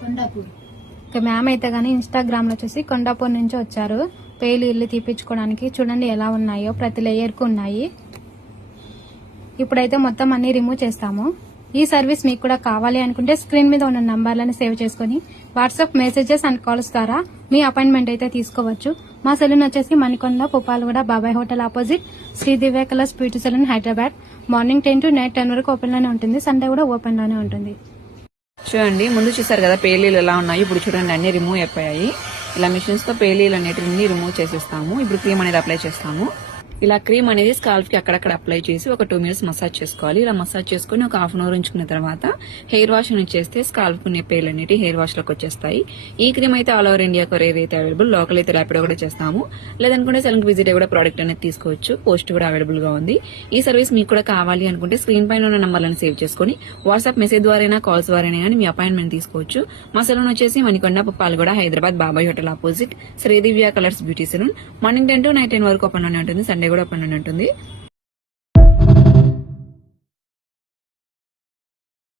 Kondapur. Ma'am అయితే గానీ Instagram లో వచ్చేసి కొండాపూర్ నుంచి వచ్చారు పేలు ఇల్లు తీపించుకోవడానికి. చూడండి ఎలా ఉన్నాయో, ప్రతి లేయర్ కు ఉన్నాయి. ఇప్పుడైతే మొత్తం అన్ని రిమూవ్ చేస్తాము. ఈ సర్వీస్ మీకు కూడా కావాలి అనుకుంటే స్క్రీన్ మీద ఉన్న నంబర్లను సేవ్ చేసుకుని వాట్సాప్ మెసేజెస్ అండ్ కాల్స్ ద్వారా మీ అపాయింట్మెంట్ అయితే తీసుకోవచ్చు. మా సెలూన్ వచ్చేసి Manikonda, Puppalaguda, Babai hotel opposite, Sridivya colours beauty salon, Hyderabad. Morning 10 to night 10 వరకు ఓపెన్ లోనే ఉంటుంది. సండే కూడా ఓపెన్ లోనే ఉంటుంది. చూడండి, ముందు చూసారు కదా పేలీలు ఎలా ఉన్నాయి. ఇప్పుడు చూడండి అన్ని రిమూవ్ అయిపోయాయి. ఇలా మిషన్స్ తో పేలీలు అనేటివి రిమూవ్ చేసేస్తాము. ఇప్పుడు క్రీమ్ అనేది అప్లై చేస్తాము. ఇలా క్రీమ్ అనేది స్కాల్ప్ కి అక్కడక్కడ అప్లై చేసి ఒక 2 minutes మసాజ్ చేసుకోవాలి. ఇలా మసాజ్ చేసుకుని ఒక 1/2 hour ఉంచుకున్న తర్వాత హెయిర్ వాష్ చేస్తే స్కాల్ప్ కు పేలు అనేవి హెయిర్ వాష్ లోకి వచ్చేస్తాయి. ఈ క్రీమ్ అయితే ఆల్ ఓవర్ ఇండియా కొరియర్ అయితే అవైలబుల్. లోకల్ అయితే ర్యాపిడో కూడా చేస్తాము. లేదనుకుంటే సెలూన్ కి విజిట్ కూడా ప్రోడక్ట్ అనేది తీసుకోవచ్చు. పోస్ట్ కూడా అవైలబుల్ గా ఉంది. ఈ సర్వీస్ మీకు కూడా కావాలి అనుకుంటే స్క్రీన్ పైన ఉన్న నంబర్లను సేవ్ చేసుకుని వాట్సాప్ మెసేజ్ ద్వారా కాల్స్ ద్వారా కానీ మీ అపాయింట్మెంట్ తీసుకోవచ్చు. మా సెలూన్ వచ్చేసి Manikonda, Puppalaguda, Hyderabad, Babai hotel opposite, Sridivya colours beauty salon. Morning 10 to night 10 వరకు ఓపెన్ లోనే ఉంటుంది. సండే కూడా ఓపెన్ లోనే ఉంటుంది.